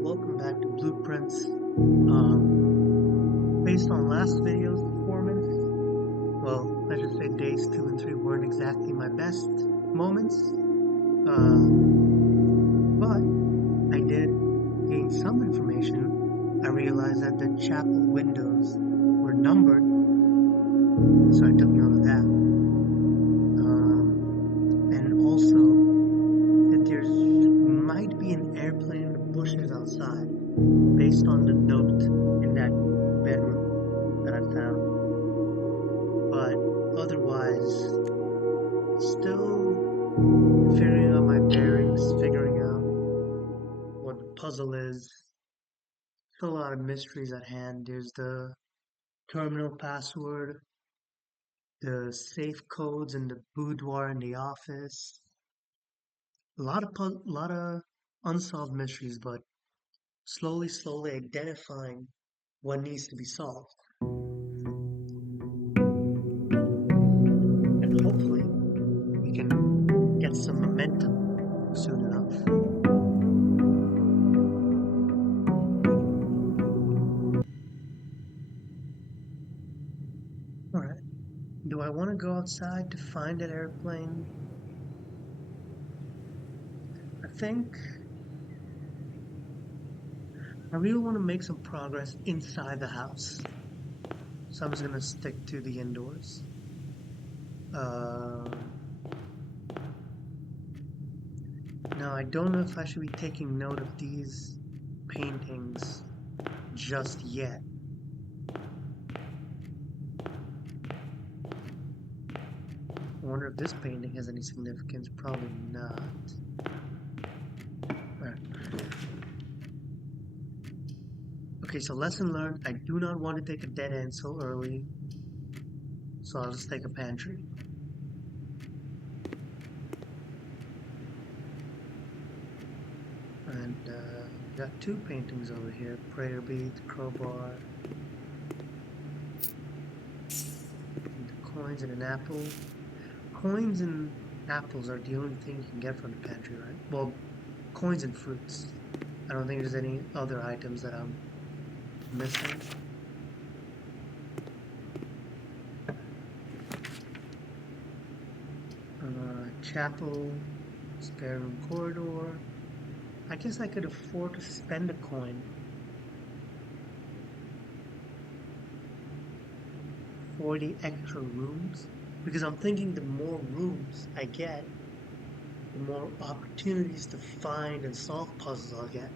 welcome back to Blueprints. Based on last video's performance, well, I should say days 2 and 3 weren't exactly my best moments, but I did gain some information. I realized that the chapel windows were numbered, so I took note of that. And also that there might be an airplane in the bushes outside, based on the note in that bedroom that I found. But otherwise, still figuring out my bearings, figuring out what the puzzle is. Still a lot of mysteries at hand. There's the terminal password, the safe codes in the boudoir in the office. A lot of unsolved mysteries, but slowly identifying what needs to be solved. And hopefully we can get some momentum soon enough. Alright. Do I want to go outside to find that airplane? I think I really want to make some progress inside the house. So I'm just going to stick to the indoors. Now, I don't know if I should be taking note of these paintings just yet. I wonder if this painting has any significance. Probably not. Right. Okay, so lesson learned. I do not want to take a dead end so early. So I'll just take a pantry. And got two paintings over here. Prayer beads, crowbar, and the coins and an apple. Coins and apples are the only thing you can get from the pantry, right? Well, coins and fruits. I don't think there's any other items that I'm missing. Chapel, spare room corridor. I guess I could afford to spend a coin for the extra rooms, because I'm thinking the more rooms I get, the more opportunities to find and solve puzzles I'll get.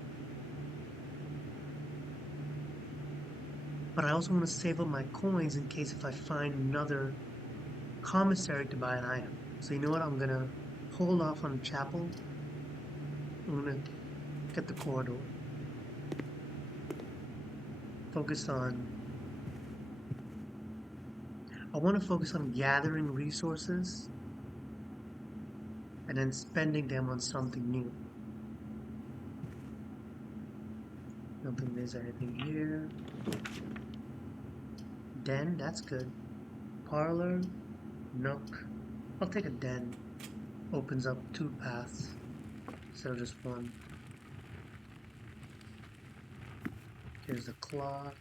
But I also want to save up my coins in case if I find another commissary to buy an item. So you know what, I'm gonna hold off on chapel. I'm gonna get the corridor. I want to focus on gathering resources and then spending them on something new. Don't think there's anything here. Den, that's good. Parlor, nook. I'll take a den. Opens up 2 paths instead of just 1. Here's the clock.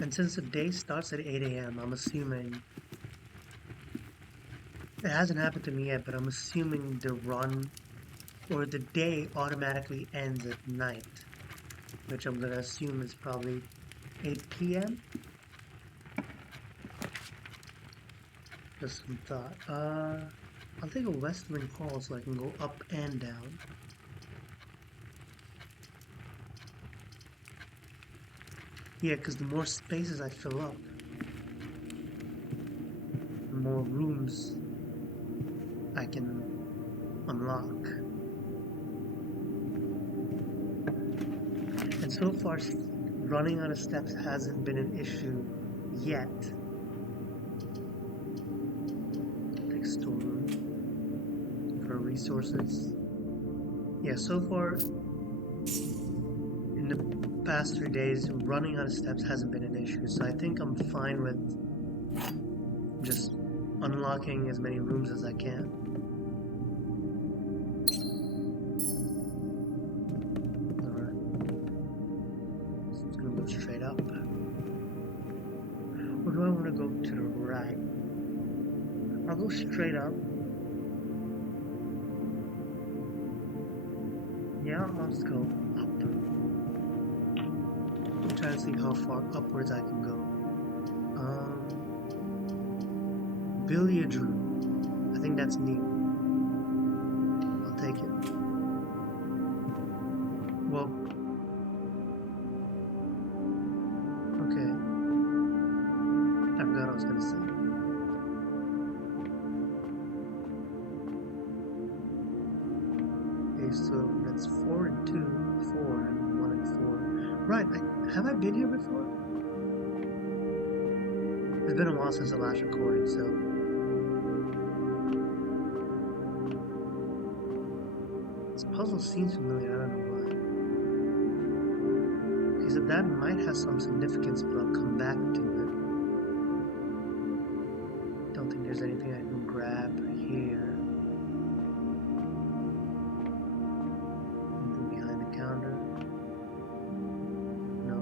And since the day starts at 8 a.m., I'm assuming, it hasn't happened to me yet, but I'm assuming the run or the day automatically ends at night, which I'm gonna assume is probably 8 p.m. Just some thought. I'll take a west wing hall so I can go up and down. Yeah, because the more spaces I fill up, the more rooms I can unlock. And so far, running out of steps hasn't been an issue yet. Take storeroom for resources. Yeah, so far, in the past 3 days, running out of steps hasn't been an issue, so I think I'm fine with just unlocking as many rooms as I can. right. I'll go straight up. Yeah, I'll just go up. Try to see how far upwards I can go. Billiard room. I think that's neat. I'll take it. Well, okay. I forgot what I was gonna say. Okay, so that's 4 and 2, 4 and 1 and 4. Right, have I been here before? It's been a while since the last recording, so this puzzle seems familiar, I don't know why. Okay, so that might have some significance, but I'll come back to it. Don't think there's anything I can grab here. Anything behind the counter? No.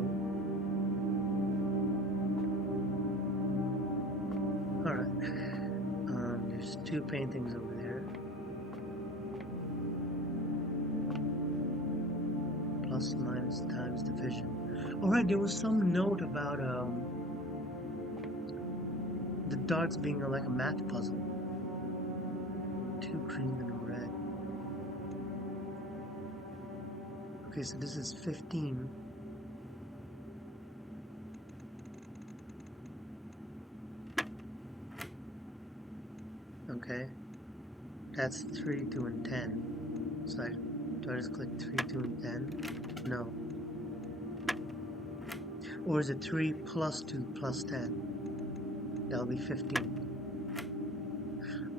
Alright. There's 2 paintings over there. Plus, minus, times, division. Alright, there was some note about the darts being like a math puzzle. 2 green and a red. Okay, so this is 15. Okay. That's 3, 2, and 10. So do I just click 3, 2, and 10? No. Or is it 3 plus 2 plus 10? That'll be 15.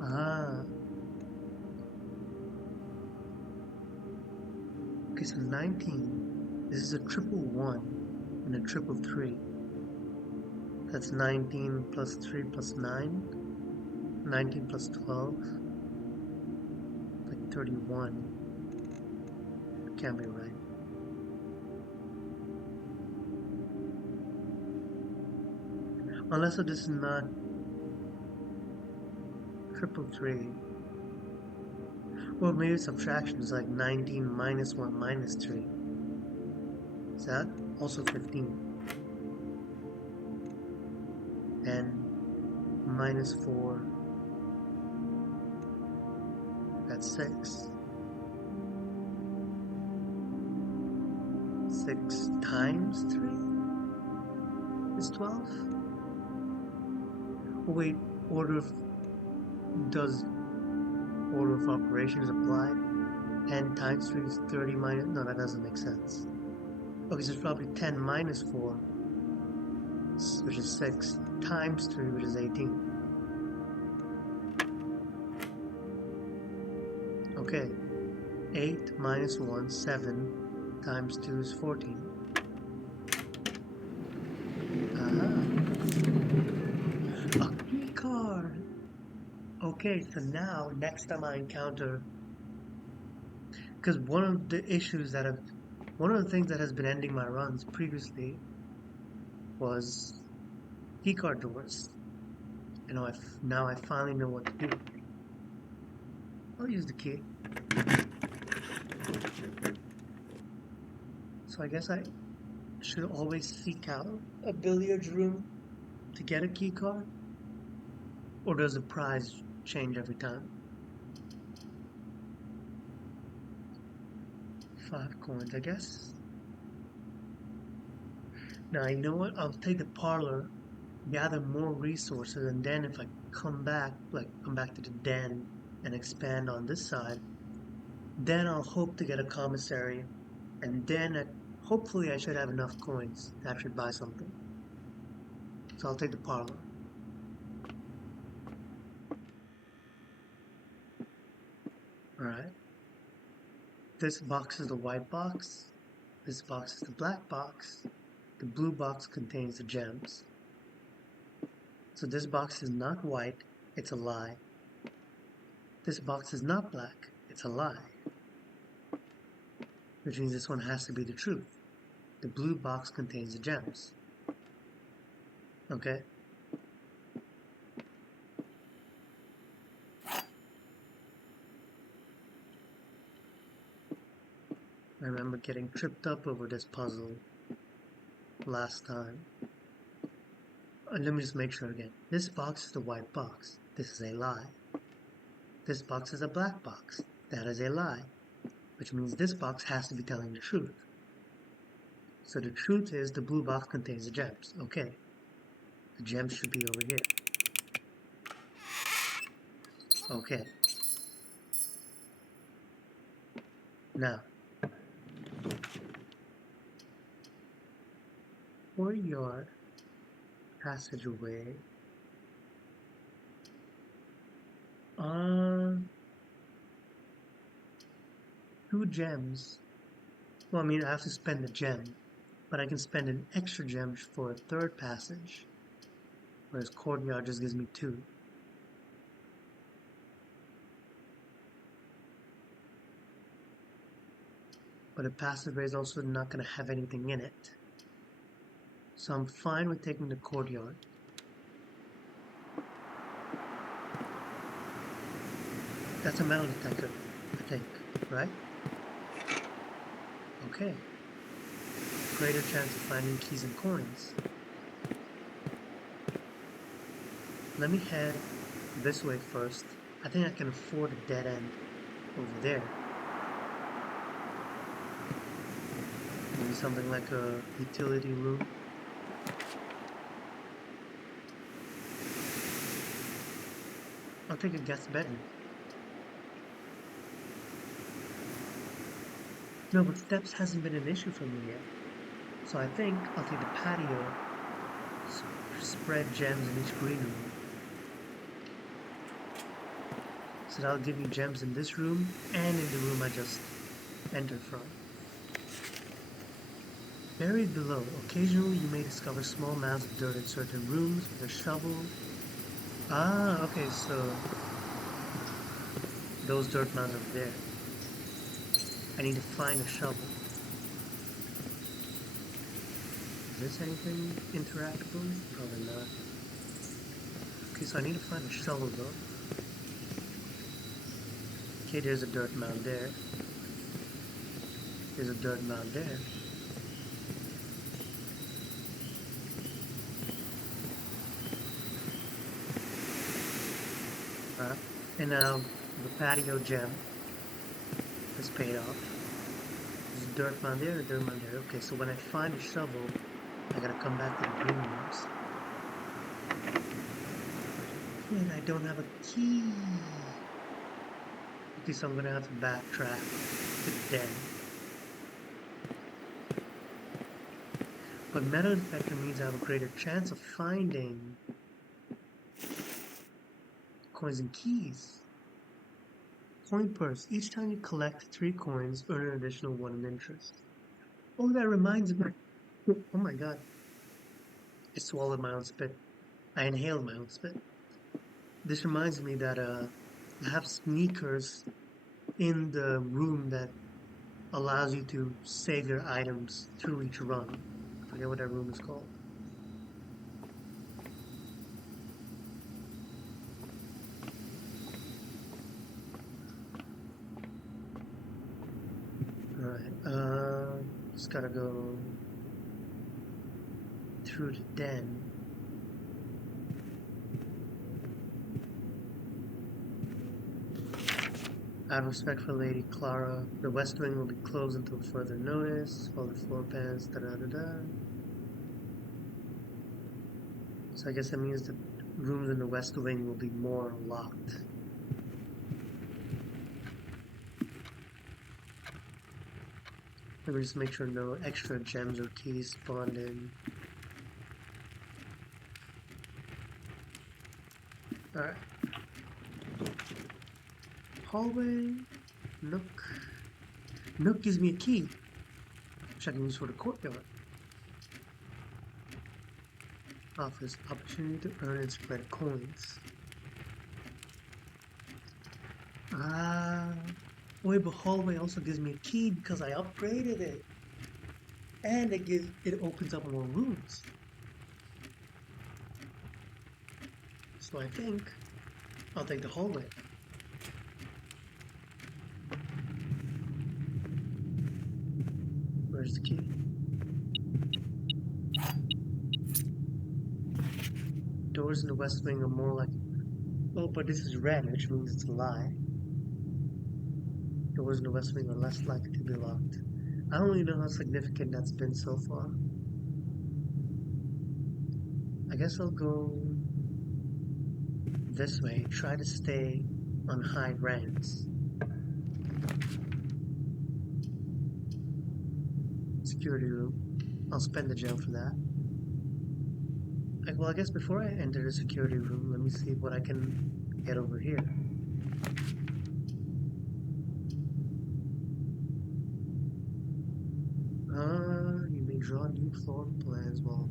Ah. Okay, so 19. This is a triple 1 and a triple 3. That's 19 plus 3 plus 9. 19 plus 12. Like 31. Can't be right. Unless this is not triple 3. Well, maybe subtraction is like 19 minus 1 minus 3. Is that also 15? And minus 4. That's 6. 6 times 3 is 12? Oh, wait, does order of operations apply? 10 times 3 is 30 minus, no, that doesn't make sense. Okay, so it's probably 10 minus 4, which is 6, times 3, which is 18. Okay, 8 minus 1, 7, times 2 is 14. A key card! Okay, so now, next time I encounter... Because one of the things that has been ending my runs previously was keycard doors. You know, now I finally know what to do. I'll use the key. So I guess I should always seek out a billiards room to get a key card? Or does the prize change every time? 5 coins, I guess. Now, you know what? I'll take the parlor, gather more resources, and then if I come back to the den and expand on this side, then I'll hope to get a commissary, and then hopefully I should have enough coins to actually buy something. So I'll take the parlor. Alright. This box is the white box. This box is the black box. The blue box contains the gems. So this box is not white, it's a lie. This box is not black, it's a lie. Which means this one has to be the truth. The blue box contains the gems. Okay? I remember getting tripped up over this puzzle last time. Let me just make sure again. This box is the white box. This is a lie. This box is a black box. That is a lie. Which means this box has to be telling the truth. So the truth is the blue box contains the gems. Okay. The gems should be over here. Okay. Now. Courtyard. Passageway. 2 gems. Well, I mean, I have to spend a gem, but I can spend an extra gem for a 3rd passage, whereas courtyard just gives me 2. But a passageway is also not going to have anything in it. So I'm fine with taking the courtyard. That's a metal detector, I think, right? Okay. Greater chance of finding keys and coins. Let me head this way first. I think I can afford a dead end over there. Maybe something like a utility room. I'll take a guest bedroom. No, but steps hasn't been an issue for me yet. So I think I'll take the patio, spread gems in each green room. So that'll give me gems in this room and in the room I just entered from. Buried below, occasionally you may discover small mounds of dirt in certain rooms with a shovel. Ah, okay, so those dirt mounds are there. I need to find a shovel. Is this anything interactable? Probably not. Okay, so I need to find a shovel though. Okay, there's a dirt mound there. There's a dirt mound there. And now the patio gem is paid off. There's a dirt mound there, a dirt mound there. Okay, so when I find a shovel, I gotta come back to the green rooms. And I don't have a key. Okay, so I'm gonna have to backtrack to the den. But metal detector means I have a greater chance of finding coins and keys. Coin purse. Each time you collect 3 coins, earn an additional 1 in interest. Oh, that reminds me. Oh my god. I swallowed my own spit. I inhaled my own spit. This reminds me that I have sneakers in the room that allows you to save your items through each run. I forget what that room is called. Alright, just gotta go through the den. Out of respect for Lady Clara, the West Wing will be closed until further notice. All the floor pans, da-da-da-da. So I guess that means the rooms in the West Wing will be more locked. Let me just make sure no extra gems or keys spawned in. Alright. Hallway. Nook. Nook gives me a key, which I can use for the courtyard. Offers opportunity to earn and spread coins. Wait, but hallway also gives me a key because I upgraded it. And it opens up more rooms. So I think I'll take the hallway. Where's the key? Doors in the west wing are more like... Oh, but this is red, which means it's a lie. Doors in the west wing are less likely to be locked. I don't really know how significant that's been so far. I guess I'll go this way. Try to stay on high ranks. Security room. I'll spend the gem for that. Well, I guess before I enter the security room, let me see what I can get over here. You may draw new floor plans. Well,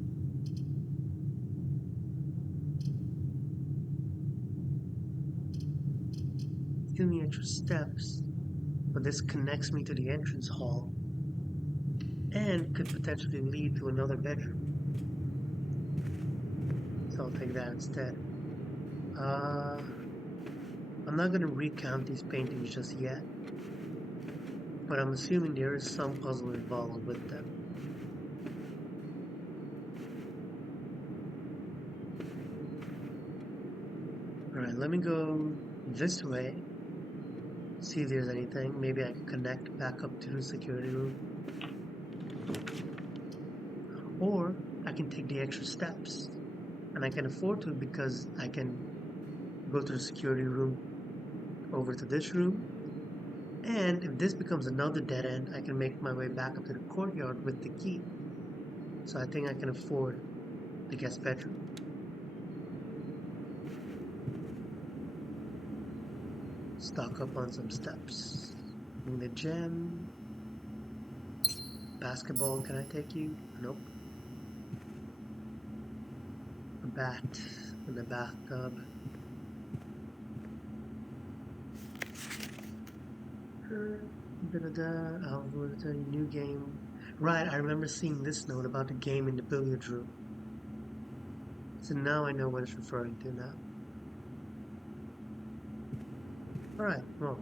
give me extra steps, but this connects me to the entrance hall and could potentially lead to another bedroom. So I'll take that instead. I'm not going to recount these paintings just yet, but I'm assuming there is some puzzle involved with them. Alright, let me go this way, see if there's anything. Maybe I can connect back up to the security room. Or I can take the extra steps, and I can afford to because I can go to the security room, over to this room, and if this becomes another dead end, I can make my way back up to the courtyard with the key. So I think I can afford the guest bedroom. Stock up on some steps. Need the gem. Basketball, can I take you? Nope. A bat in the bathtub. New game. Right, I remember seeing this note about the game in the billiard room. So now I know what it's referring to now. Alright, well.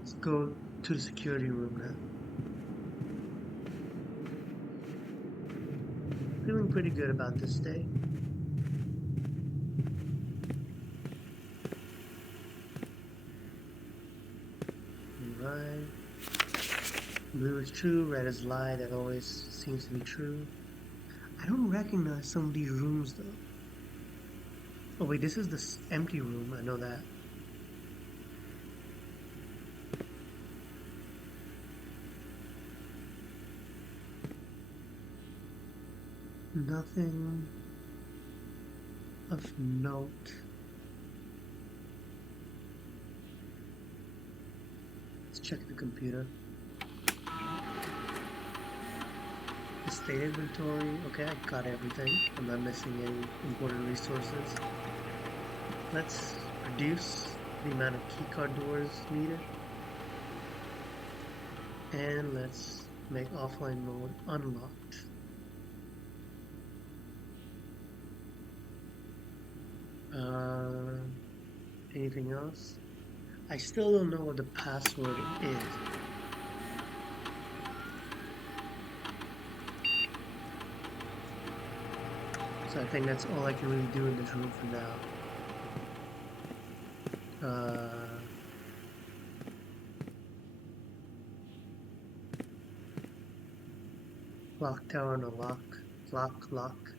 Let's go to the security room now. Feeling pretty good about this day. Alright. Blue is true, red is lie, that always seems to be true. I don't recognize some of these rooms though. Oh wait, this is the empty room, I know that. Nothing of note. Let's check the computer. Estate inventory. Okay, I got everything. I'm not missing any important resources. Let's reduce the amount of keycard doors needed. And let's make offline mode unlocked. Anything else? I still don't know what the password is. So I think that's all I can really do in this room for now. Lock tower, no lock. Lock.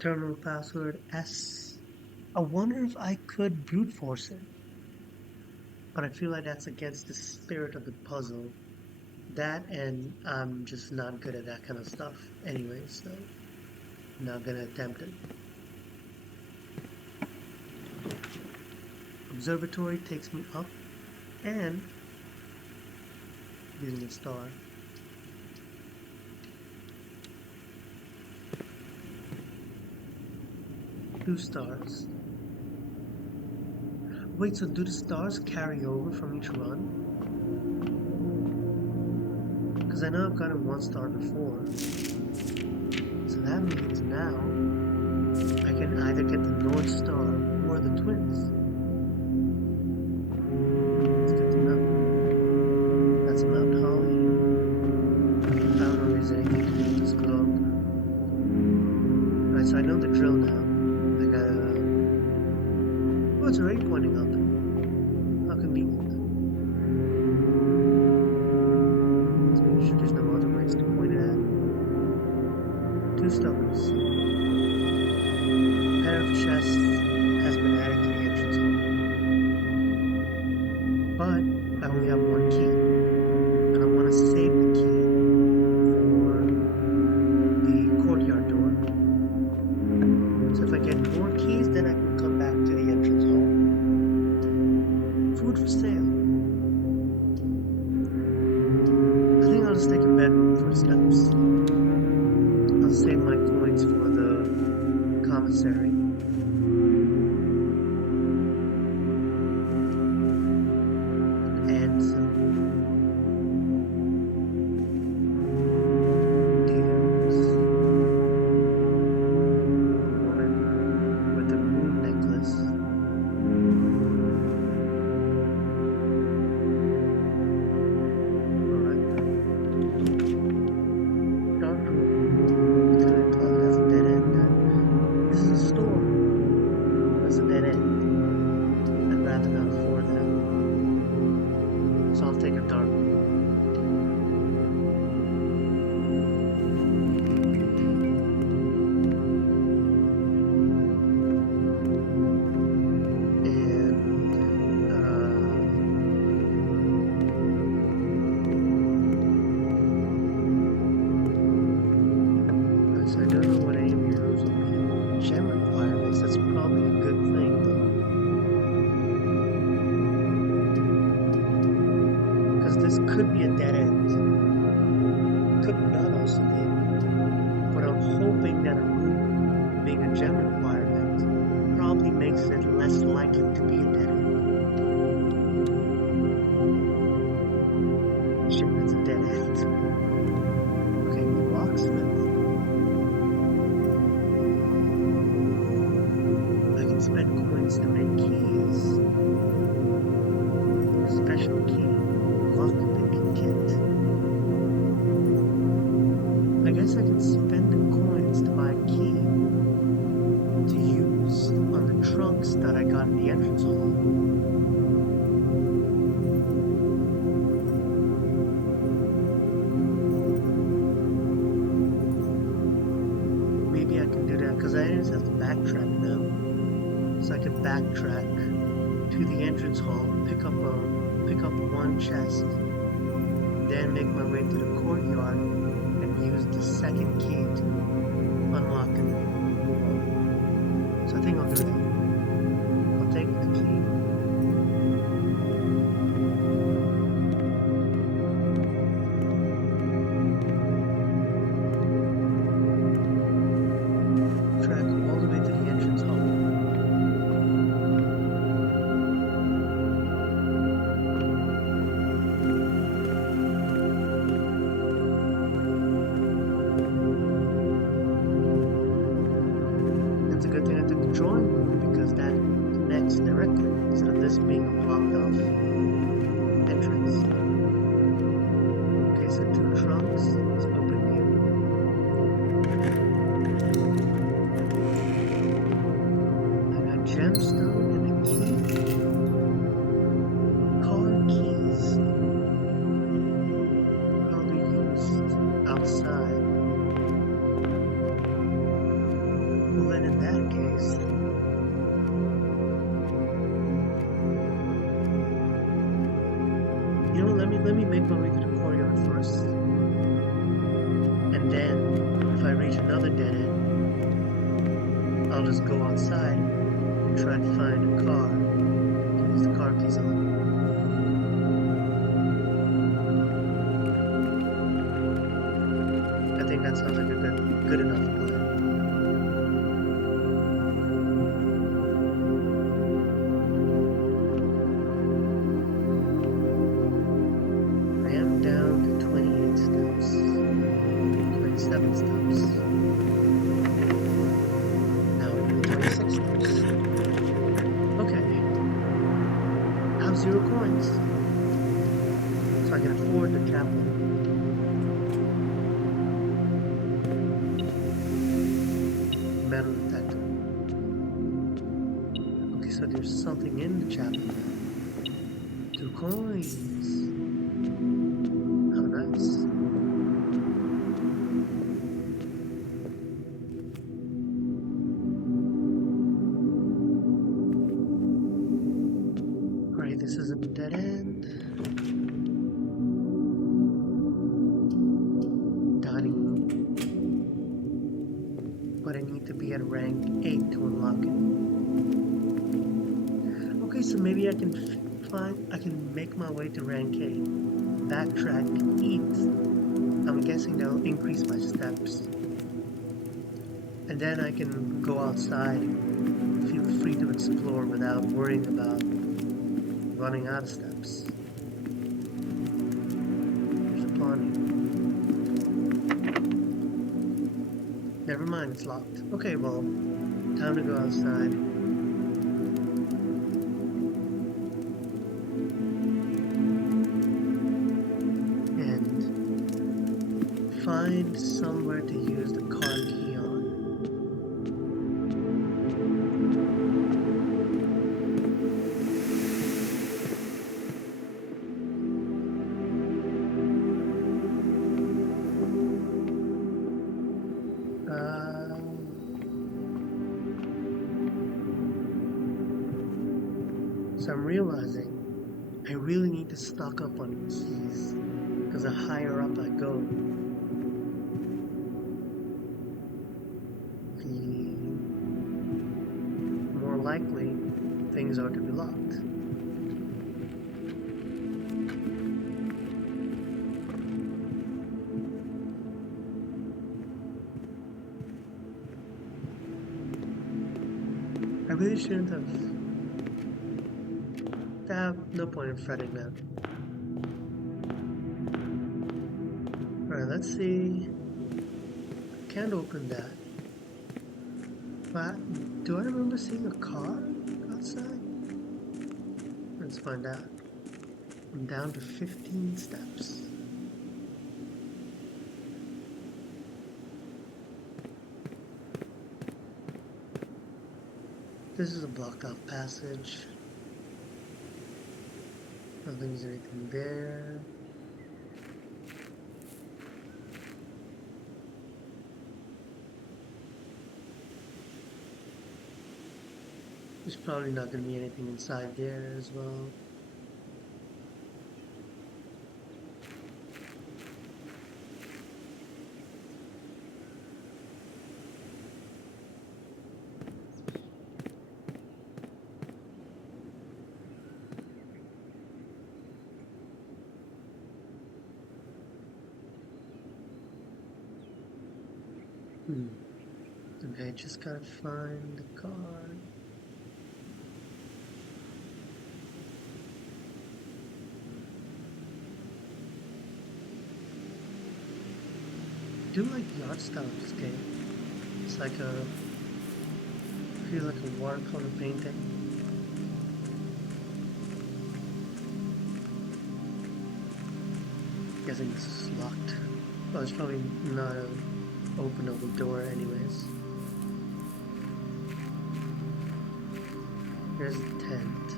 Terminal password S. I wonder if I could brute force it. But I feel like that's against the spirit of the puzzle. That, and I'm just not good at that kind of stuff anyway, so I'm not gonna attempt it. Observatory takes me up and using a star. Two stars. Wait, so do the stars carry over from each run? Because I know I've gotten 1 star before. So that means now I can either get the North Star or the twins. It's good to know. Oh, it's already pointing up. How convenient. So I'm sure there's no other ways to point it at. 2 stars. A pair of chests has been added to the entrance hall. But I only have 1 key. And I want to save the key for the courtyard door. So if I get more keys, then I can come back to the entrance hall. Food for sale. I think I'll just take a bedroom for steps. I'll save my coins for the commissary. And some deals. Woman with a moon necklace. Alright. Dark room. Utility closet has a dead end. This is a store. That's a dead end. I'd rather not afford that. So I'll take a dark room. So I don't know what any of your rules will be. Gem requirements, that's probably a good thing though. Because this could be a dead end. Could not also be. But I'm hoping that a room being a gem requirement probably makes it less likely to be a dead end. Shit, that's a dead end. Okay, locksmith. I can spend coins to make keys. Special key. Lockpicking kit. I guess I can spend the coins to buy a key to use on the trunks that I got in the entrance hall. Maybe I can do that because I just have to backtrack now. So I can backtrack to the entrance hall, pick up 1 chest, then make my way to the courtyard and use the second key to unlock it. So I think I'll do that. I'll take the key. Track all the way to the entrance hall. It's a good thing I took the drawing room because that connects directly instead of this being a blocked off entrance. Okay, so 2 trunks. Let's open here. I got gemstone and a key. Car keys. Probably used outside. Well, then in that case, you know, let me make my way to the courtyard first, and then if I reach another dead end, I'll just go outside and try to find a car to use the car keys on. I think that sounds like a good enough plan. I am down to 28 steps. 27 steps. Now I do 26 steps. Okay. I have 0 coins. So I can afford the chapel. Metal detector. Okay, so so there's something in the chapel now. 2 coins. How nice. Alright, this isn't a dead end. Dining room. But I need to be at rank 8 to unlock it. Okay, so maybe I can make my way to rank 8. Backtrack, eat. I'm guessing that'll increase my steps. And then I can go outside and feel free to explore without worrying about running out of steps. There's a pawn here. Never mind, it's locked. Okay, well, time to go outside. And find somewhere to use the car key on. So I'm realizing I really need to stock up on keys, because the higher up I go, the more likely things are to be locked. I really shouldn't have. No point in fretting now. Alright, let's see. I can't open that. But do I remember seeing a car outside? Let's find out. I'm down to 15 steps. This is a blocked off passage. I don't think there's anything there. There's probably not going to be anything inside there as well. Okay, just gotta find the card. I do like the art style of this game. It's like I feel like a watercolor painting. Guessing this is locked. Well, it's probably not an openable door anyways. There's a tent.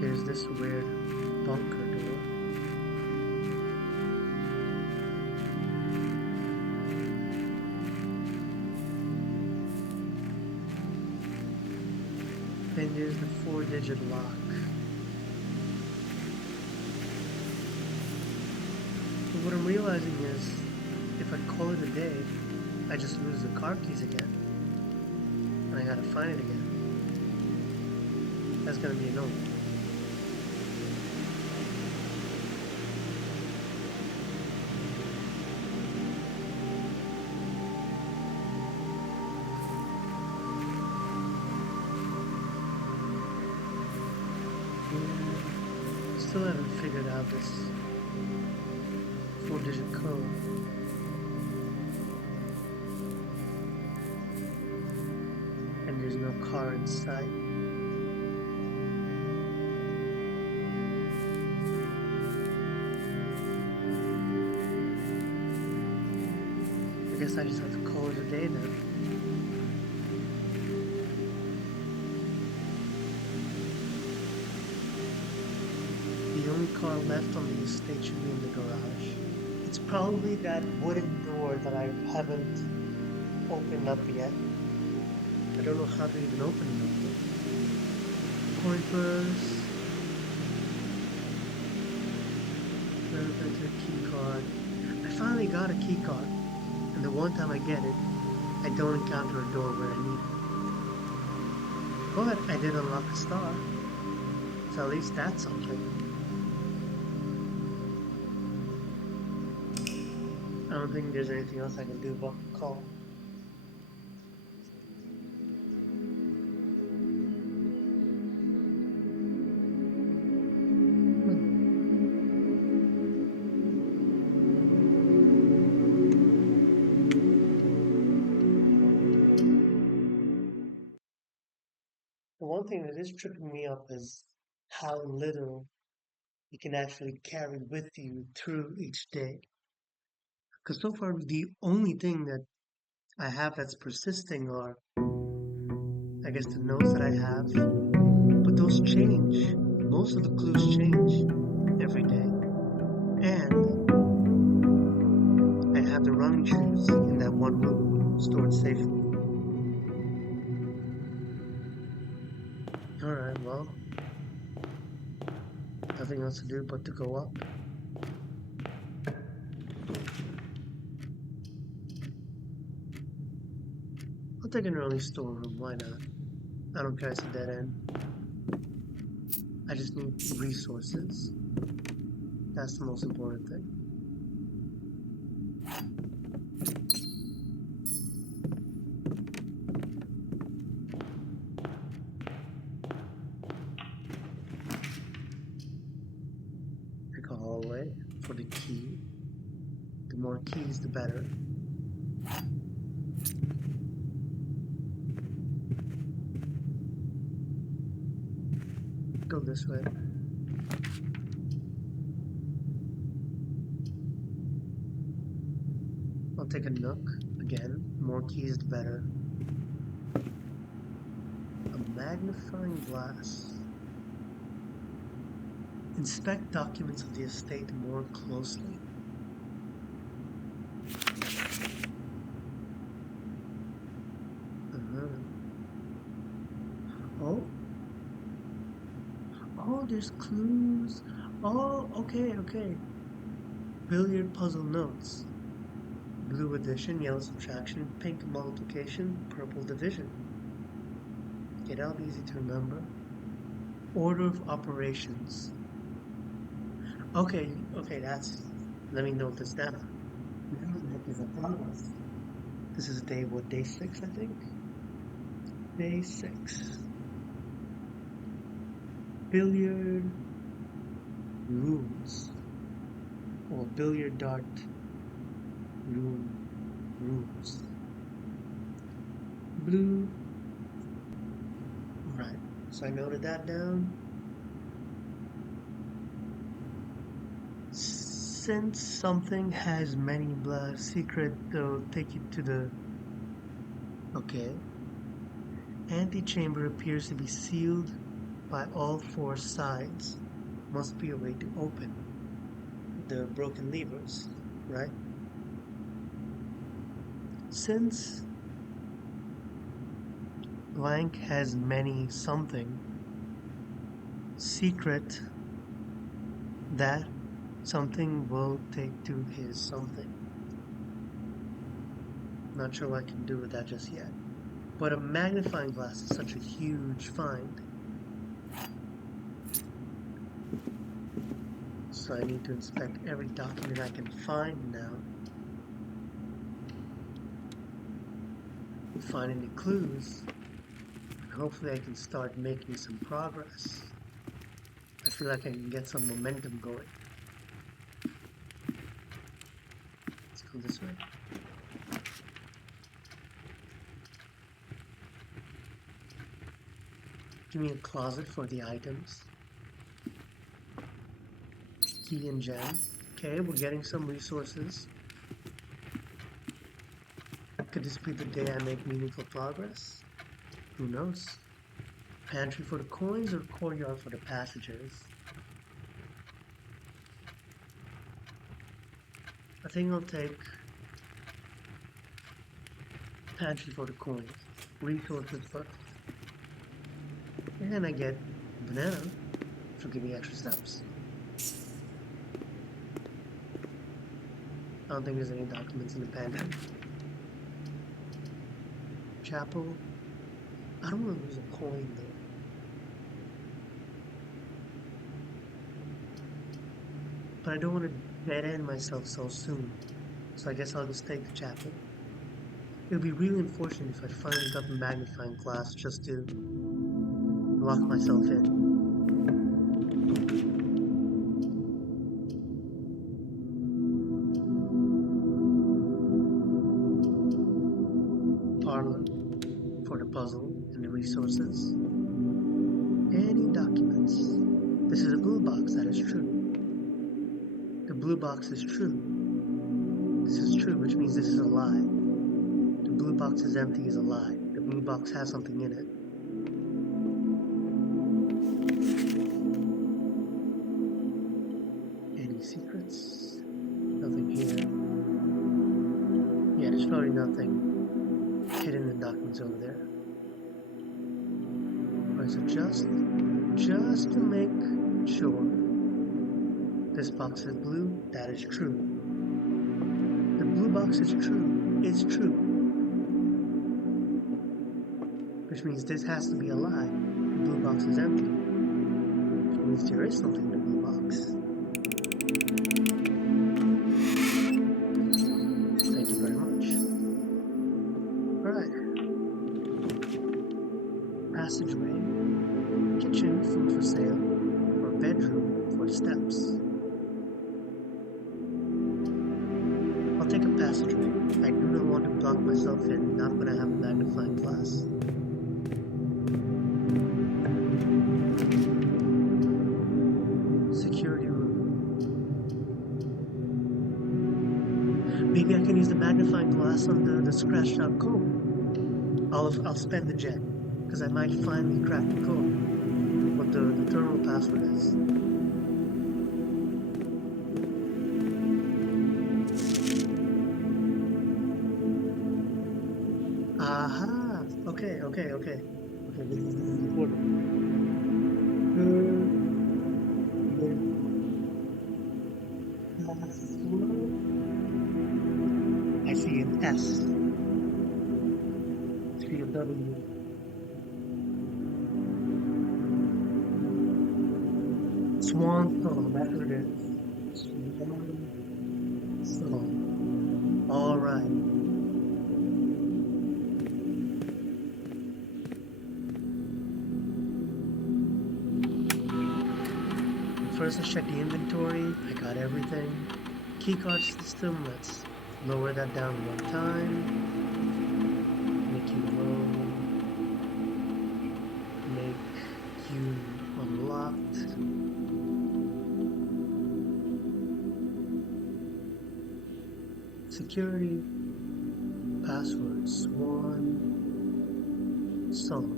There's this weird bunker door. Then there's the 4-digit lock. But what I'm realizing is, if I call it a day, I just lose the car keys again. And I gotta find it again. That's gonna be annoying. Still haven't figured out this 4-digit code. And there's no car in sight. I guess I just have to call it a day then. car left on the estate should be in the garage. It's probably that wooden door that I haven't opened up yet. I don't know how to even open it up though. Coin purse. Better key card. I finally got a key card. And the one time I get it, I don't encounter a door where I need it. But I did unlock a star. So at least that's something. I don't think there's anything else I can do but call. The one thing that is tripping me up is how little you can actually carry with you through each day. Because so far, the only thing that I have that's persisting are, I guess, the notes that I have. But those change. Most of the clues change every day. And I have the running shoes in that one room stored safely. Alright, well, nothing else to do but to go up. I'll take an early storeroom, why not? I don't care, it's a dead end. I just need resources. That's the most important thing. Pick a hallway for the key. The more keys, the better. Go this way. I'll take a nook. Again, more keys, the better. A magnifying glass. Inspect documents of the estate more closely. Oh, there's clues. Oh, okay. Billiard puzzle notes. Blue addition, yellow subtraction, pink multiplication, purple division. Get out easy to remember. Order of operations. Okay, that's... Let me note this down. This is a progress. This is day 6, I think? Day 6. Billiard rules. Or billiard dart rules. Blue. Right. So I noted that down. Since something has many secret, they'll take you to the... Okay. Antechamber appears to be sealed by all 4 sides. Must be a way to open the broken levers, right? Since blank has many something, secret, that something will take to his something. Not sure what I can do with that just yet. But a magnifying glass is such a huge find. So I need to inspect every document I can find now. Find any clues. And hopefully I can start making some progress. I feel like I can get some momentum going. Let's go this way. Give me a closet for the items. Key and gem. Okay, we're getting some resources. Could this be the day I make meaningful progress? Who knows? Pantry for the coins or courtyard for the passengers? I think I'll take pantry for the coins, resources first, and I get banana, which will give me extra steps. I don't think there's any documents in the pantry. Chapel. I don't want to lose a coin though. But I don't want to dead end myself so soon. So I guess I'll just take the chapel. It would be really unfortunate if I finally got the magnifying glass just to lock myself in. Parlor for the puzzle and the resources. Any documents. This is a blue box, that is true. The blue box is true. This is true, which means this is a lie. The blue box is empty is a lie. The blue box has something in it. Any secrets? Nothing here. Yeah, there's probably nothing hidden in documents over there. Alright, so just to make sure, this box is blue, that is true. The blue box is true, it's true. Which means this has to be a lie. The blue box is empty. Which means there is something in the blue box. Thank you very much. Alright. Passageway, kitchen, food for sale, or bedroom for steps. I'll take a passageway. I do not want to block myself in, not when I have a magnifying glass. Security room. Maybe I can use the magnifying glass on the scratched out code. I'll spend the jet, because I might finally crack the code. What the terminal password is. Aha! Okay, this is important. I see an S. See a W. Swan song, that's what it is. Swan song. Alright. First, let's check the inventory. I got everything. Keycard system, let's lower that down one time. Make you low. Make you unlocked. Security. Password. Swan. Song.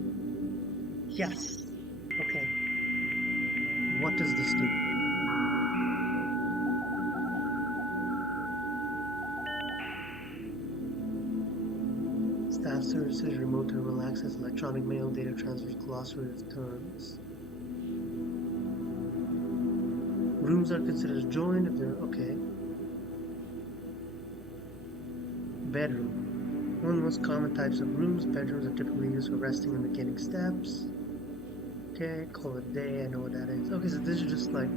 Yes! Okay. What does this do? Staff services, remote terminal access, electronic mail, data transfers, glossary of terms. Rooms are considered joined if they're okay. Bedroom. One of the most common types of rooms. Bedrooms are typically used for resting and beginning steps. Okay, call it a day, I know what that is. Okay, so this is just like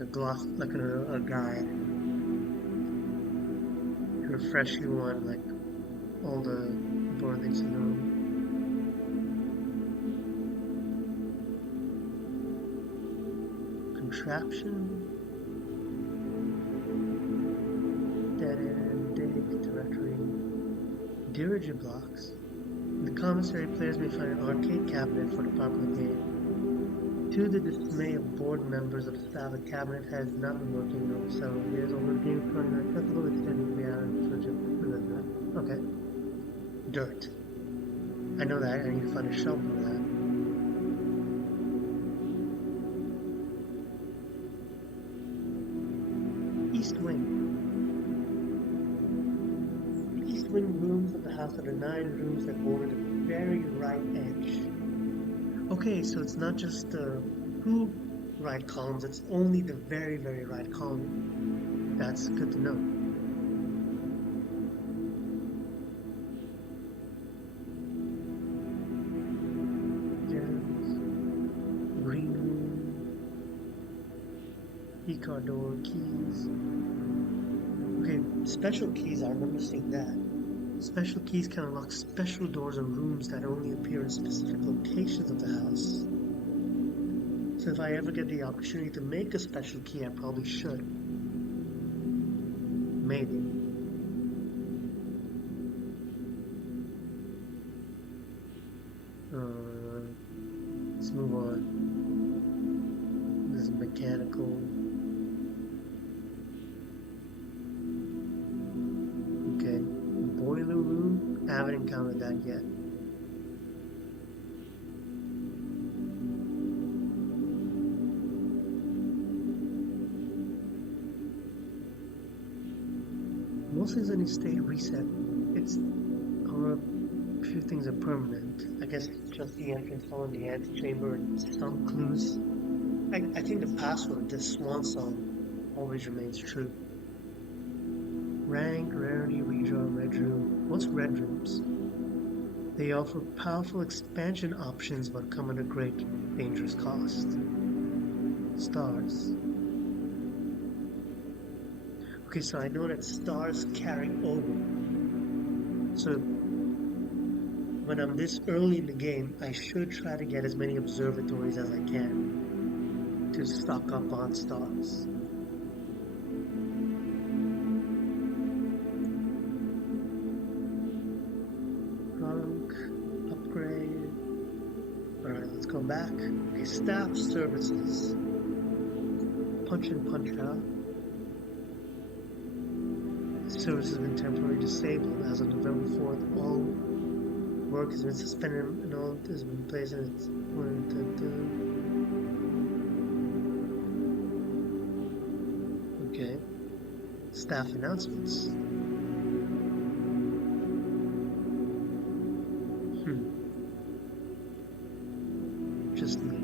a gloss, like a guide to refresh you on like all the important things to know. Contraption, dead end, dig, directory, dirigiblocks. In the commissary, players may find an arcade cabinet for the popular game. To the dismay of board members of the staff, the cabinet has not been working in over several years. Although the game is currently accessible, extended reality for okay. Dirt. I know that. I need to find a shovel for that. shuffling rooms of the house are the 9 rooms that border the very right edge. Okay, so it's not just the 2 right columns, it's only the very, very right column. That's good to know. Green room. E-card door, keys. Okay, special keys, I remember seeing that. Special keys can unlock special doors or rooms that only appear in specific locations of the house. So if I ever get the opportunity to make a special key, I probably should. Maybe. Let's move on. This is mechanical. Okay, boiler room. I haven't encountered that yet. Most things on the estate reset. It's a few things are permanent. I guess it's just the entrance hall and the antechamber and some clues. I think the password, this swan song, always remains true. Rank, rarity, redraw, red room. What's red rooms? They offer powerful expansion options but come at a great dangerous cost. Stars. Okay, so I know that stars carry over. So when I'm this early in the game, I should try to get as many observatories as I can to stock up on stars. Upgrade. Alright, let's go back. Okay, staff services. Punch in, punch out. Service has been temporarily disabled as of November 4th. All work has been suspended and all has been placed in its Okay. Staff announcements. Just me.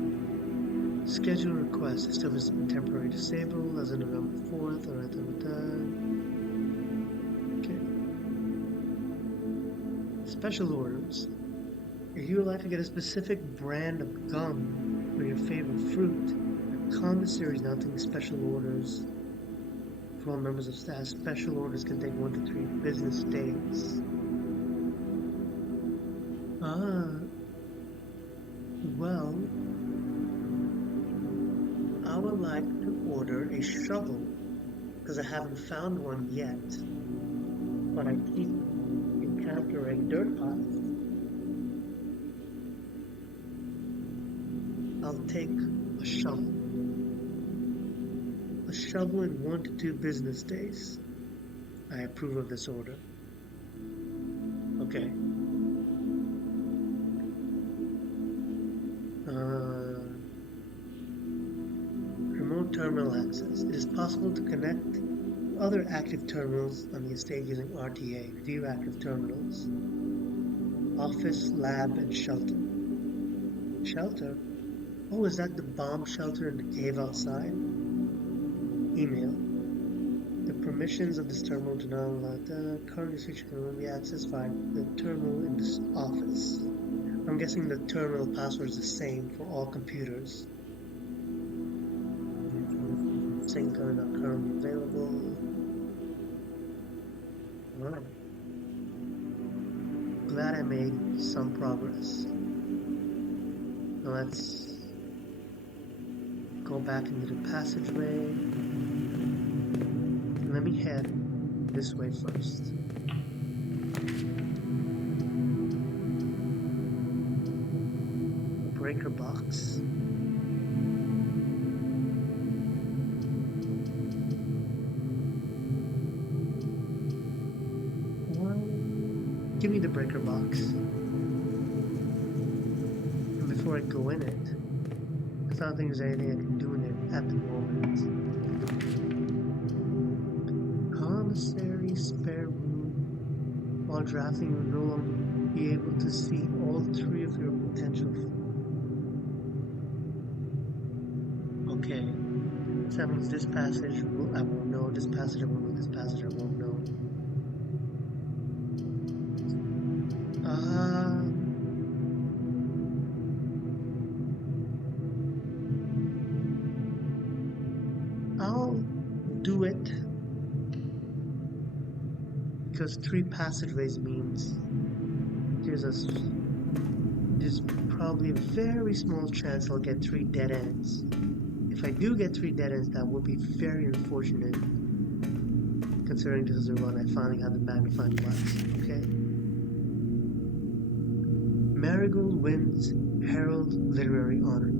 Schedule request. The service has been temporarily disabled as of November 4th. Alright, okay. Special orders. If you would like to get a specific brand of gum or your favorite fruit, commissary is now taking special orders. For all members of staff, special orders can take 1 to 3 business days. Well, I would like to order a shovel because I haven't found one yet, but I keep encountering dirt piles. I'll take a shovel. A shovel in 1 to 2 business days. I approve of this order. Okay. Remote terminal access. It is possible to connect other active terminals on the estate using RTA. View active terminals. Office, lab, and shelter. Shelter? Oh, is that the bomb shelter in the cave outside? Email. The permissions of this terminal do not allow the current feature can only be accessed by the terminal in this office. I'm guessing the terminal password is the same for all computers. Sync are not currently available. Alright. Glad I made some progress. Now let's go back into the passageway. Let me head this way first. Breaker box. Give me the breaker box. And before I go in it, I don't think there's anything I can do in it at the moment. Commissary spare room. while drafting, you will no longer be able to see all three of your potential. Okay, so that means this passage I won't know, this passage I won't know, this passage I won't know. I'll do it because 3 passageways means there's probably a very small chance I'll get 3 dead ends. If I do get 3 dead ends, that would be very unfortunate, considering this is a run I finally have the magnifying glass. Okay. Marigold wins Herald Literary Honor.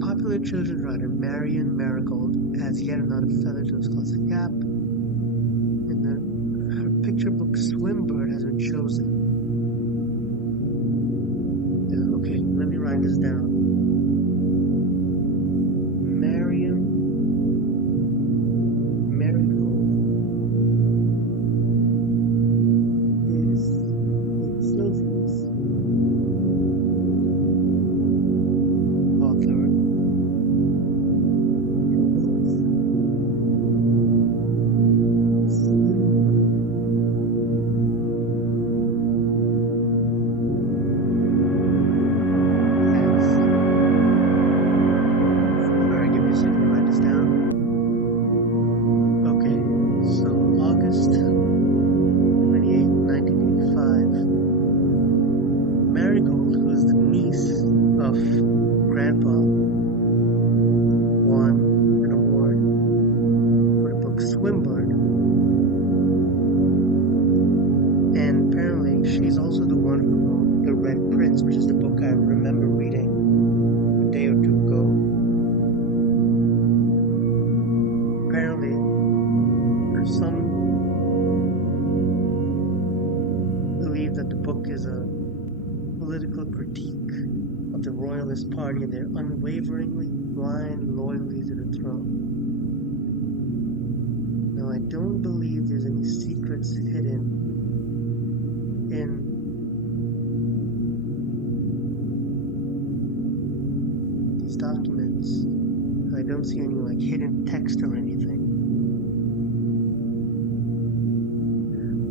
Popular children's writer Marion Marigold adds yet another feather to his classic cap, and her picture book Swimbird has been chosen. Okay, let me write this down. Marion Marigold is Sylvia's author. Marigold, who is the niece of Grandpa, won an award for the book Swimbird. And apparently she's also the one who wrote The Red Prince, which is the book I remember reading a day or two ago. Apparently, some believe that the book is a political critique of the Royalist Party and their unwaveringly blind loyalty to the throne. Now, I don't believe there's any secrets hidden in these documents. I don't see any hidden text or anything.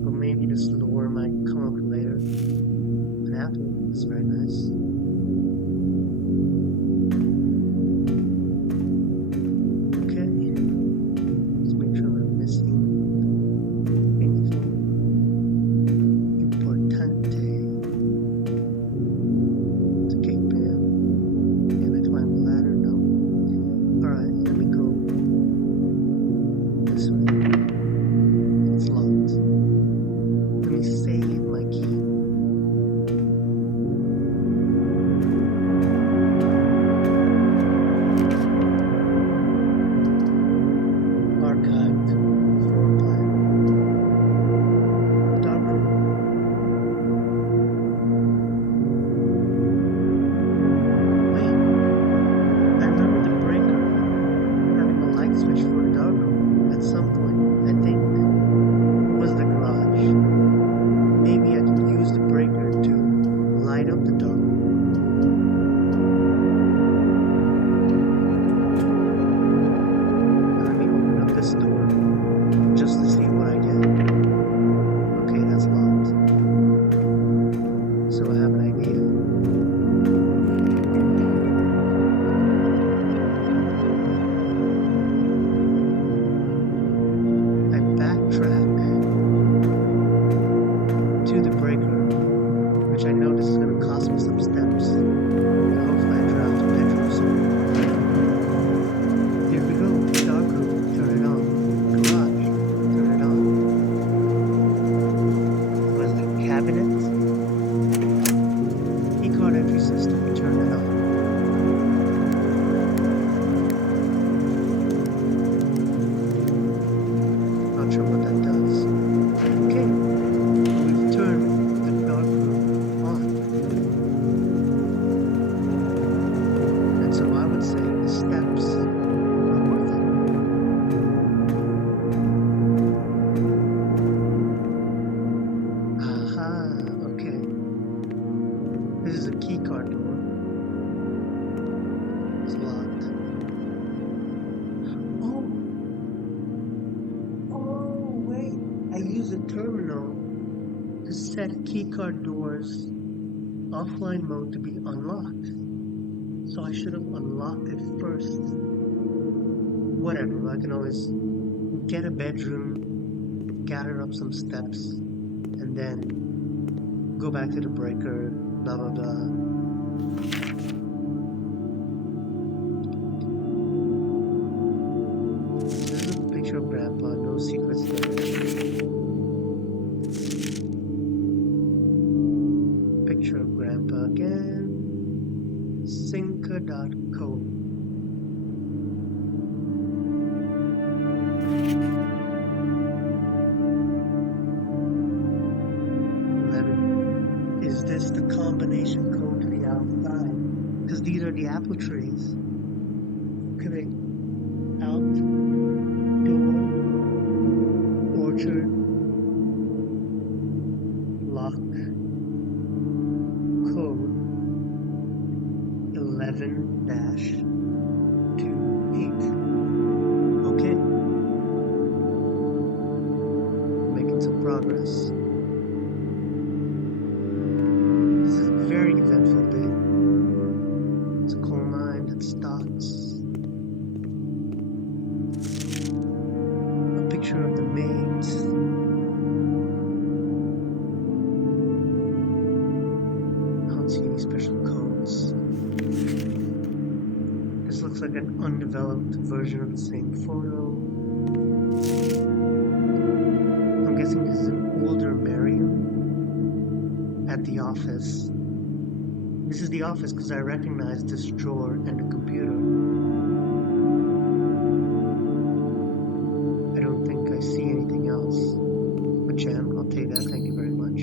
But maybe this lore might come up later. An apple is very nice. Okay. Let's make sure we're missing anything importante. It's a cake pan. Can I climb the ladder? No. Alright, let me go this way. It's locked. Let me save my key. terminal to set keycard doors offline mode to be unlocked. So I should have unlocked it first. Whatever, I can always get a bedroom, gather up some steps, and then go back to the breaker, blah blah blah. This is a picture of Grandpa, no secrets there. Picture of Grandpa again. Synca.co. Is this the combination code to the outside? Because these are the apple trees. Okay, out, door, orchard, lock, code 11-28. Okay, making some progress. This is a very eventful day. It's a coal mine that starts. A picture of the maids. I don't see any special codes. This looks like an undeveloped version of the same photo. I'm guessing this is an older Miriam at the office. This is the office because I recognize this drawer and the computer. I don't think I see anything else. A jam, I'll take that, thank you very much.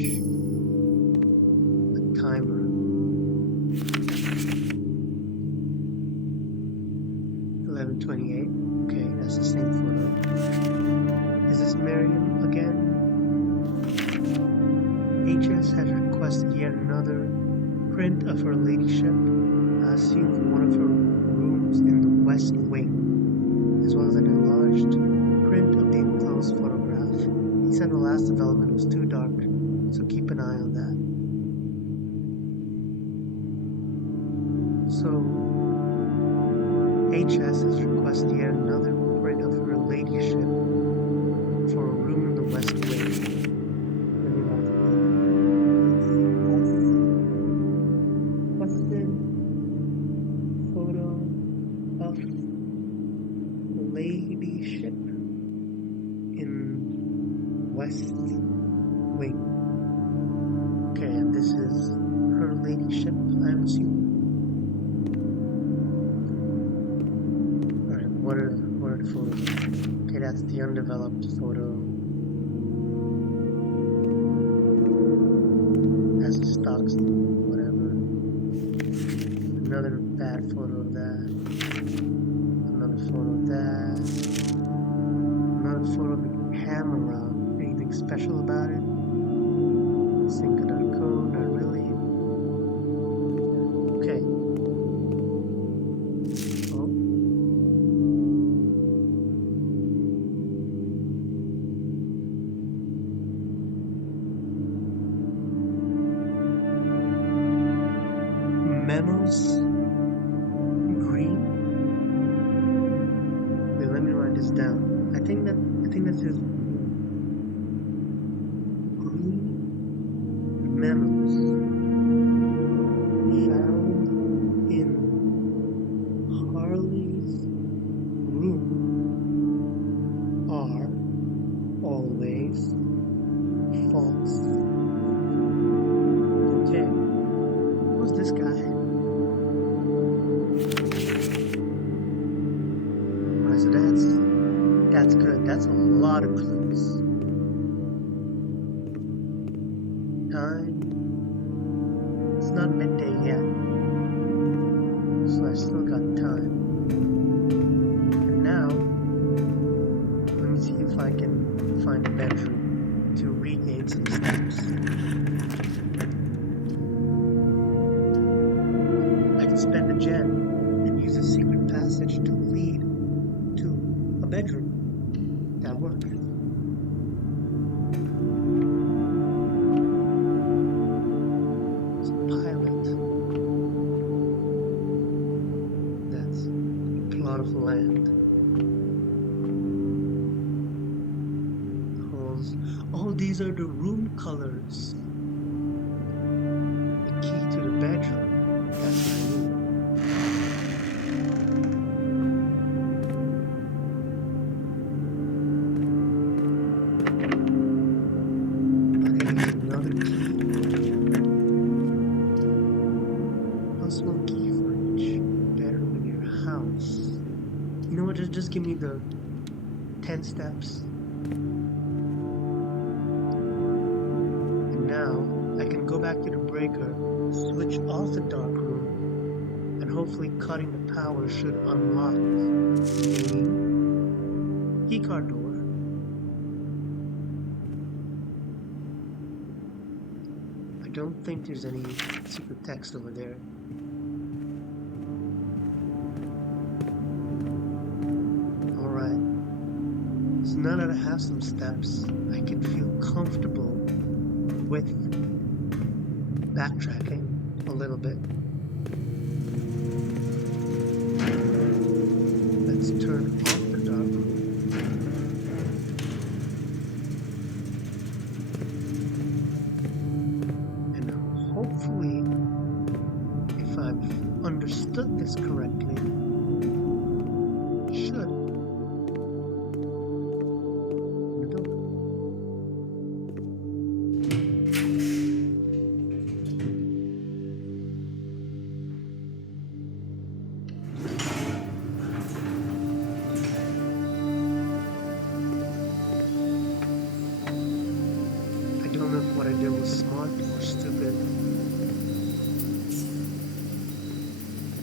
A timer. $11:28. Okay, that's the same photo. Is this Miriam again? HS has requested yet another print of her ladyship, seen from one of her rooms in the West Wing, as well as an enlarged print of the enclosed photograph. He said the last development was too dark, so keep an eye on that. So, HS has requested yet another print of her ladyship for a room in the West Wing. Photo of ladyship in West Wing. Okay, and this is her ladyship, I'm assuming. Alright, what are the photos? Okay, that's the undeveloped photo. That's the stocks, whatever. Another bad photo of that. Another photo of that. Another photo of the camera. Anything special about it? Synca.co, not really. Okay. Oh. Memos. Green. Wait, let me write this down. I think that says green memos found in Harley's room are always false. Okay. Who's this guy? Alright, so that's good. That's a lot of clues. Time. It's not midday yet. So I still got time. And now, let me see if I can find a bedroom to regain some steps. I can spend a gem and use a secret passage to lead to a bedroom. That works. these are the room colors. The key to the bedroom. That's what I need. Okay, here's another key. Possible key for each bedroom in your house. You know what? Just give me the 10 steps. And now I can go back to the breaker, switch off the dark room, and hopefully cutting the power should unlock the keycard door. I don't think there's any secret text over there. Alright. So now that I have some steps, I can feel comfortable with backtracking a little bit. Let's turn off the dark room. And hopefully, if I've understood this correctly, should open the door. I don't know if what I did was smart or stupid,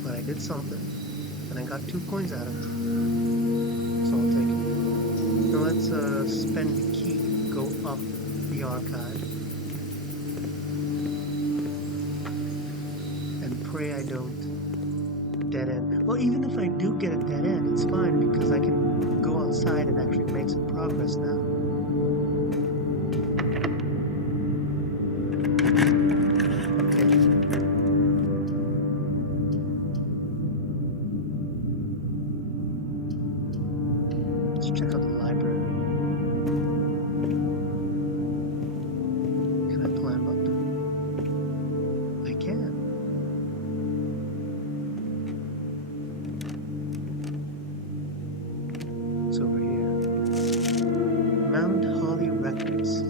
but I did something, and I got 2 coins out of it, so I'll take it. Now let's spend the key to go up the archive, and pray I don't dead end. Well, even if I do get a dead end, it's fine because I can go outside and actually make some progress now. Let's check out the library. Can I climb up? I can. It's over here. Mount Holly Records.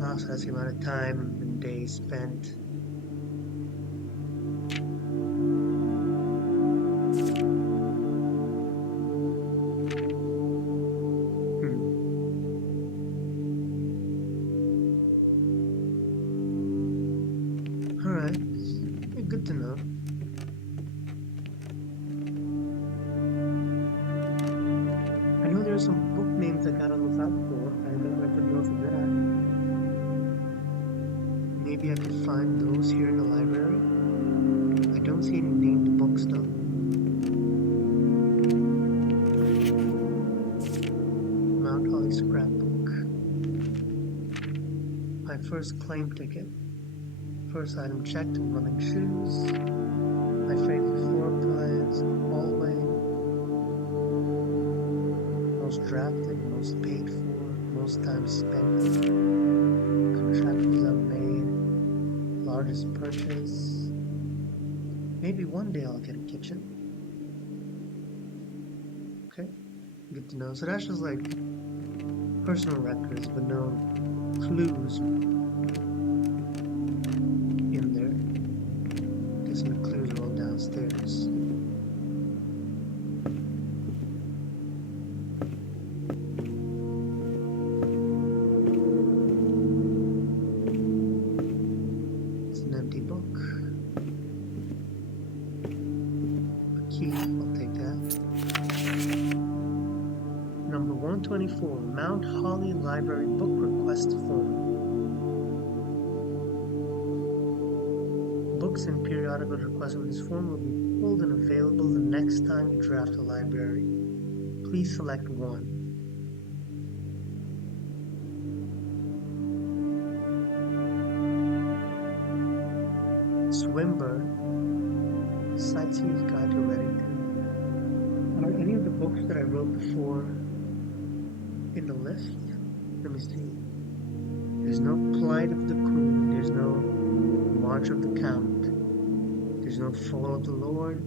Ah, so that's the amount of time and days spent. Alright, good to know. I know there are some book names I gotta look out for. I remember I took notes of that. Maybe I could find those here in the library. I don't see any named books though. Mount Holly scrapbook. My first claim ticket. First item checked, running shoes. My favorite floor plans, hallway. Most drafted, most paid for, most time spent. Contractions I've made. Largest purchase. Maybe one day I'll get a kitchen. Okay, good to know. So that's just like personal records, but no clues in there. Guess the clues are all downstairs. It's an empty book. A key, I'll take that. Number 124, Mount Holly Library Book Request Form. Books and periodicals requested with this form will be pulled and available the next time you draft a library. Please select one. Swinburne, Sightseer's Guide to Reddington. Are any of the books that I wrote before in the list? Let me see. There's no plight of the queen. There's no march of the count. There's no fall of the lord.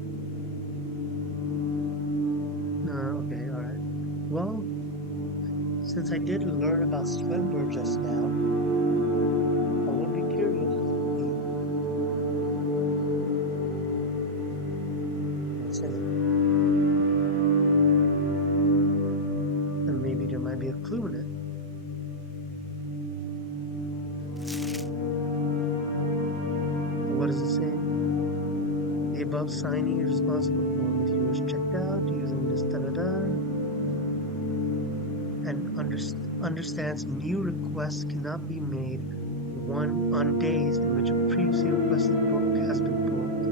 No, okay, alright. Well, since I did learn about Swinburne just now, I would be curious. Let's see. And maybe there might be a clue in it. What does it say? The above signee is responsible for materials checked out using this da-da-da, and understands new requests cannot be made on days in which a previously requested book has been pulled.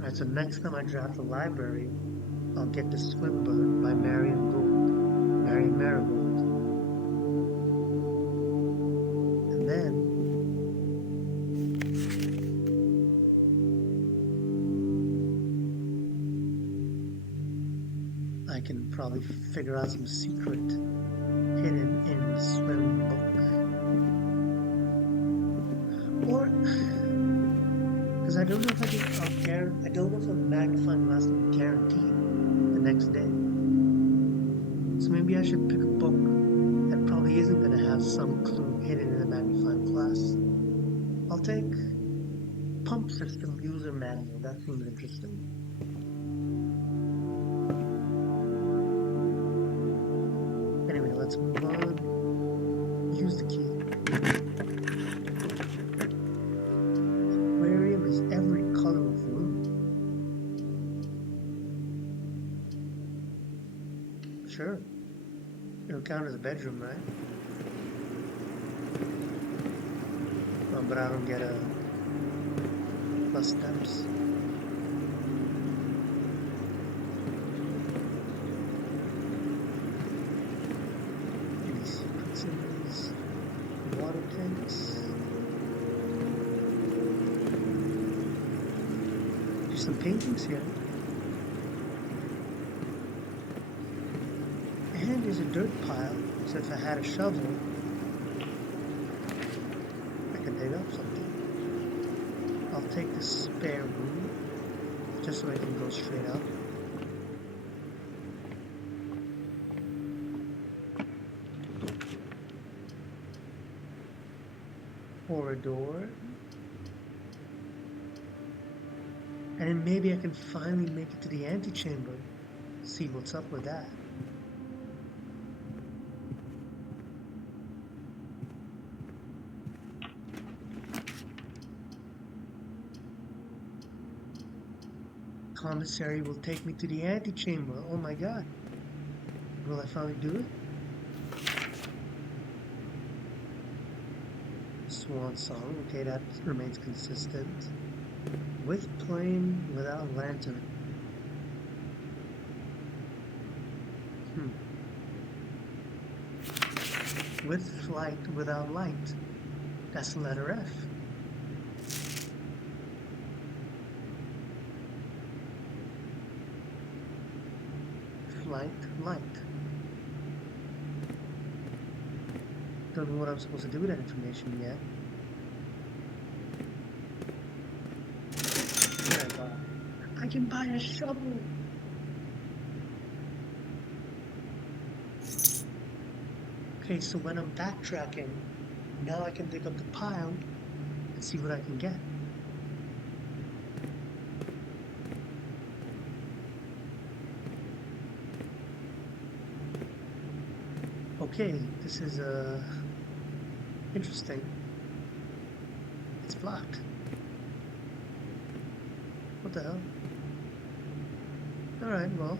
Alright, so next time I draft the library, I'll get the Swinburne by Marion Marigold. And then I can probably figure out some secret hidden in the Swim book. Or, because I don't know if I don't know if a magnifying glass will be guaranteed the next day. So maybe I should pick a book that probably isn't going to have some clue hidden in the magnifying glass. I'll take Pump System User Manual. That seems interesting. Anyway, let's move on. Use the key. Aquarium is every color of room. Sure. It'll count as a bedroom, right? Oh, but I don't get a plus steps. Any secrets in these water tanks? There's some paintings here. And there's a dirt pile, so if I had a shovel, I could dig up something. I'll take the spare room, just so I can go straight up. Corridor. And then maybe I can finally make it to the antechamber. See what's up with that. Commissary will take me to the antechamber. Oh my god. Will I finally do it? Swan song. Okay, that remains consistent. With plane, without lantern. With flight, without light. That's the letter F. Flight, light. Don't know what I'm supposed to do with that information yet. I can buy a shovel. Okay, so when I'm backtracking, now I can dig up the pile and see what I can get. Okay, this is interesting. It's blocked. What the hell? Alright, well.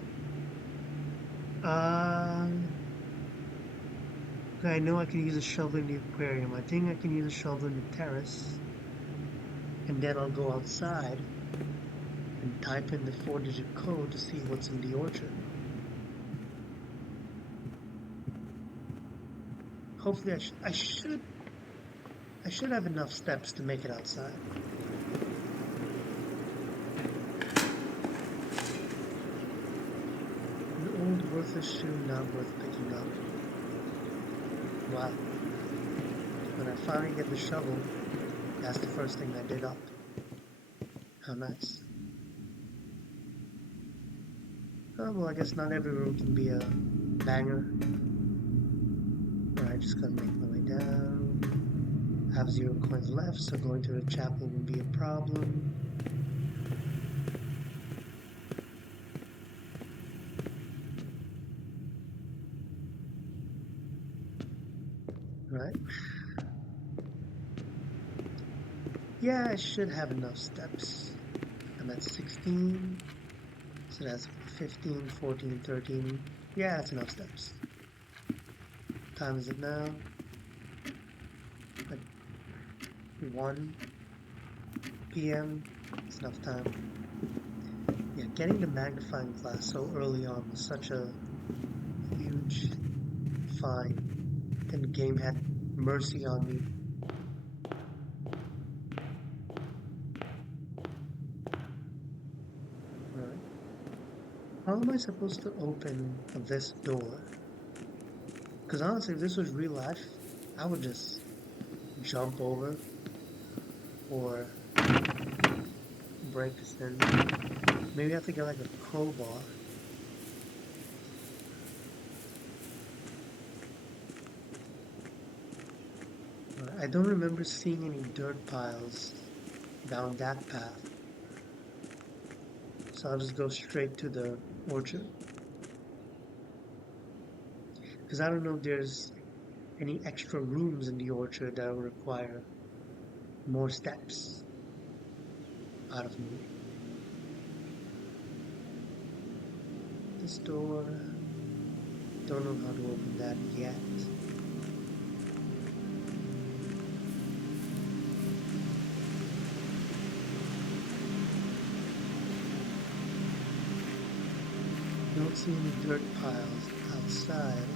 I know I can use a shovel in the aquarium. I think I can use a shovel in the terrace. And then I'll go outside and type in the 4-digit code to see what's in the orchard. Hopefully I should have enough steps to make it outside. An old work worthless shoe not worth picking up. Wow. When I finally get the shovel, that's the first thing I dig up. How nice. Oh, well, I guess not every room can be a banger. Alright, just gotta make my way down. I have 0 coins left, so going to the chapel will be a problem. Right. Yeah, I should have enough steps. I'm at 16, so that's 15, 14, 13. Yeah, that's enough steps. What time is it now? Like 1 p.m. It's enough time. Yeah, getting the magnifying glass so early on was such a huge find. And the game had mercy on me. Right. How am I supposed to open this door? Because honestly, if this was real life, I would just jump over or break this in. Maybe I have to get like a crowbar. I don't remember seeing any dirt piles down that path. So I'll just go straight to the orchard. Because I don't know if there's any extra rooms in the orchard that will require more steps out of me. This door, don't know how to open that yet. Don't see any dirt piles outside.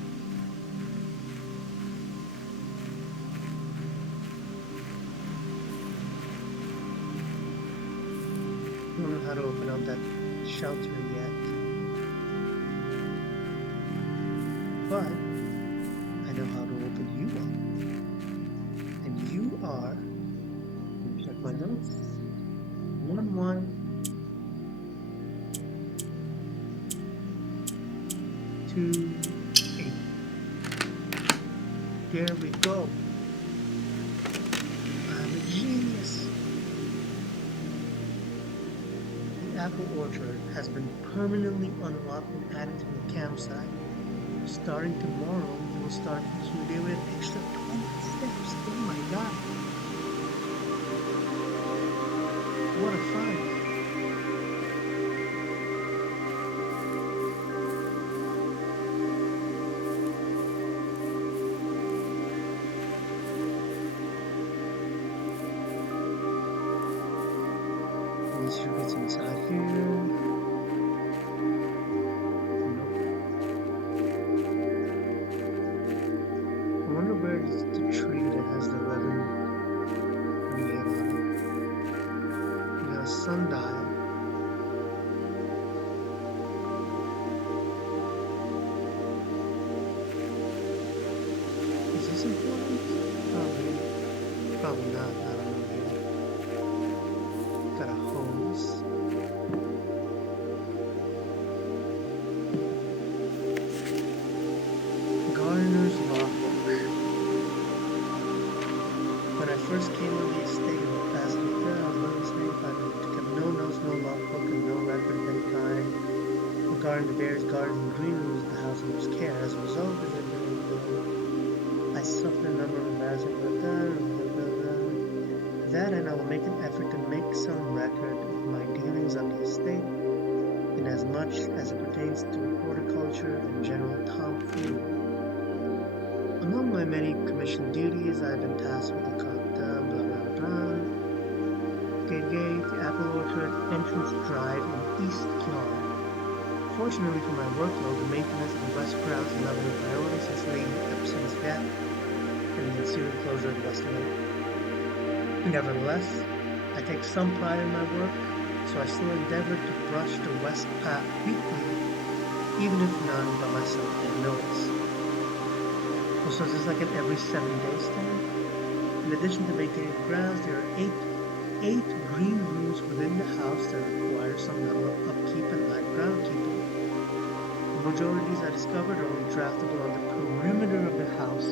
Don't know how to open up that shelter yet. But I know how to open you up. And you are, let me check my notes, 1-1. 2, 8. There we go. I'm a genius. The apple orchard has been permanently unlocked and added to the campsite. Starting tomorrow, you will start each day with an extra 20 steps. Oh my god. What a find. It's inside here. Nope. I wonder where is the tree that has the 11:28 on it. We got a sundial. Is this important? Probably not. I don't know yet. Got a hose. Gardener's logbook. When I first came on the estate of the past week, I was living snake to keep no notes, no logbook, and no record of any kind regarding the various gardens and green rooms of the house in whose care. As a result, I suffered a number of embarrassing that, and I will make an effort to make some record of my dealings on the estate in as much as it pertains to horticulture and general tomfoolery. Among my many commissioned duties, I have been tasked with the gate, the apple orchard, entrance drive, and east yard. Fortunately for my workload, the maintenance of the west grounds is another priority since Lady Epson's death and the ensuing closure of the west wing. Nevertheless, I take some pride in my work, so I still endeavor to brush the west path weekly, even if none but myself didn't notice. Also, is this like an every 7 day stand? In addition to maintaining grounds, there are eight green rooms within the house that require some level of upkeep and light groundkeeping. The majority of these I discovered are only draftable on the perimeter of the house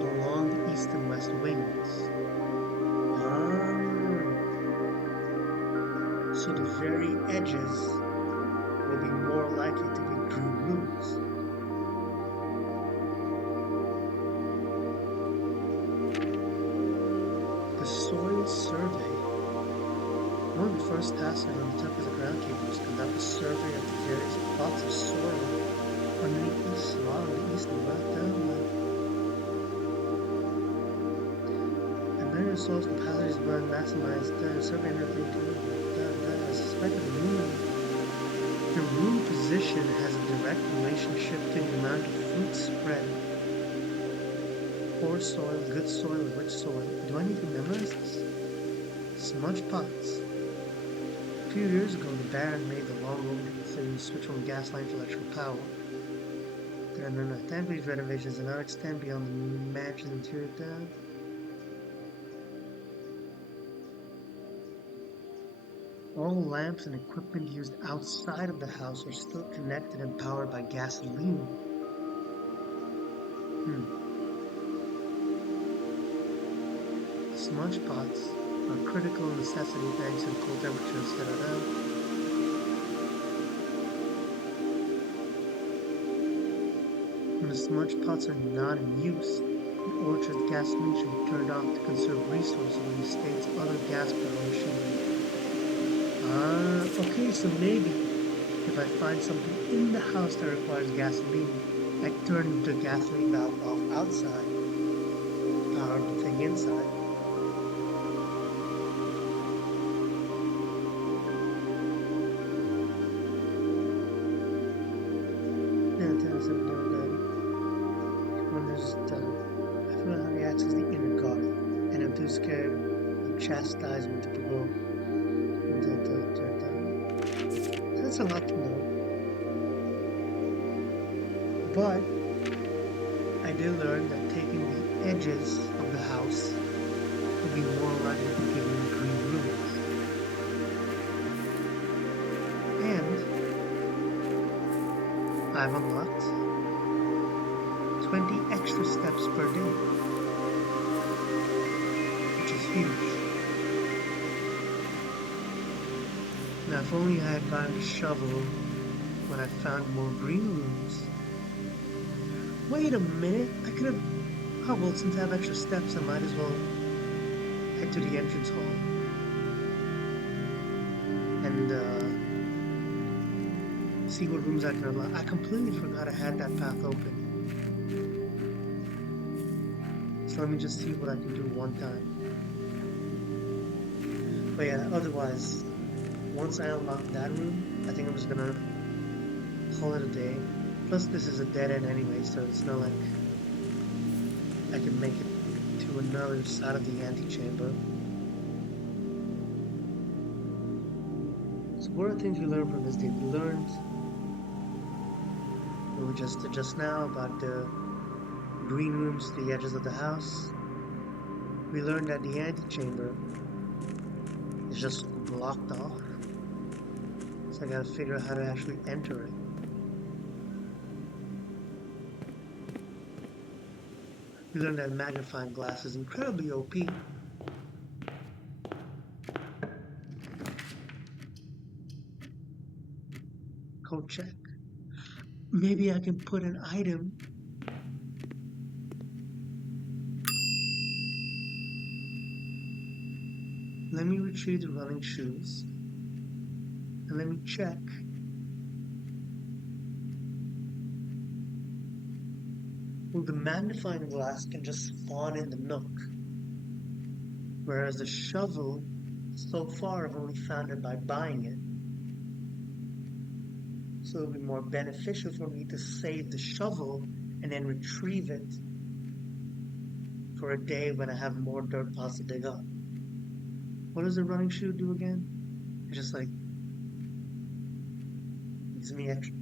along the east and west wings. So the very edges will be more likely to be green rooms. The soil survey. One of the first tasks on the top of the groundkeeper was to conduct a survey of the various plots of soil underneath each slot on the east and west downline. And then the soil's capacities were maximized survey and everything to I suspect the room position has a direct relationship to the amount of fruit spread. Poor soil, good soil, rich soil. Do I need to memorize this? Smudge pots. A few years ago, the Baron made the long overdue decision to switch from gas line to electrical power. Thankfully, these renovations do not extend beyond the mansion's interior down. All lamps and equipment used outside of the house are still connected and powered by gasoline. Smudge pots are a critical necessity thanks to the cold temperatures that are now. When the smudge pots are not in use, the orchard's gasoline should be turned off to conserve resources when the state's other gas-powered machinery. Okay, so maybe if I find something in the house that requires gasoline, I turn the gasoline valve off outside, power the thing inside. I feel how he access the inner garden, and I'm too scared to chastise me to provoke. That's a lot to know. But I did learn that taking the edges of the house will be more likely to give me green rooms. And I've unlocked 20 extra steps per day, which is huge. Now, if only I had gotten a shovel when I found more green rooms. Wait a minute, I could have... Oh, well, since I have extra steps, I might as well head to the entrance hall. And, see what rooms I can unlock. I completely forgot I had that path open. So let me just see what I can do one time. But yeah, otherwise, once I unlock that room, I think I'm just gonna call it a day. Plus, this is a dead end anyway, so it's not like I can make it to another side of the antechamber. So what are the things we learned from this day? We learned just now about the green rooms to the edges of the house. We learned that the antechamber is just blocked off. So I gotta figure out how to actually enter it. We learned that magnifying glass is incredibly OP. Code check. Maybe I can put an item. Let me retrieve the running shoes. And let me check. Well, the magnifying glass can just spawn in the nook. Whereas the shovel, so far I've only found it by buying it. So it'll be more beneficial for me to save the shovel and then retrieve it for a day when I have more dirt pots to dig up. What does the running shoe do again? It just like gives me extra.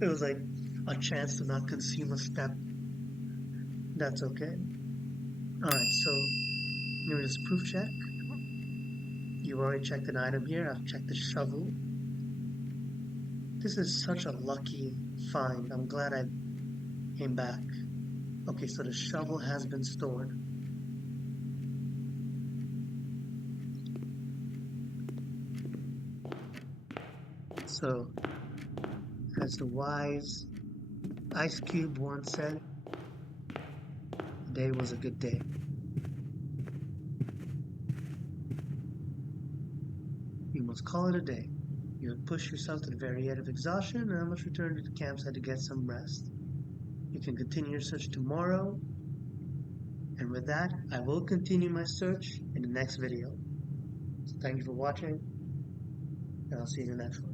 It was like a chance to not consume a step. That's okay. Alright, so let me just proof check. You've already checked an item here. I've checked the shovel. This is such a lucky find. I'm glad I came back. Okay, so the shovel has been stored. So, as the wise Ice Cube once said, today was a good day. You must call it a day. You have pushed yourself to the very edge of exhaustion, and I must return to the campsite to get some rest. You can continue your search tomorrow, and with that, I will continue my search in the next video. So thank you for watching, and I'll see you in the next one.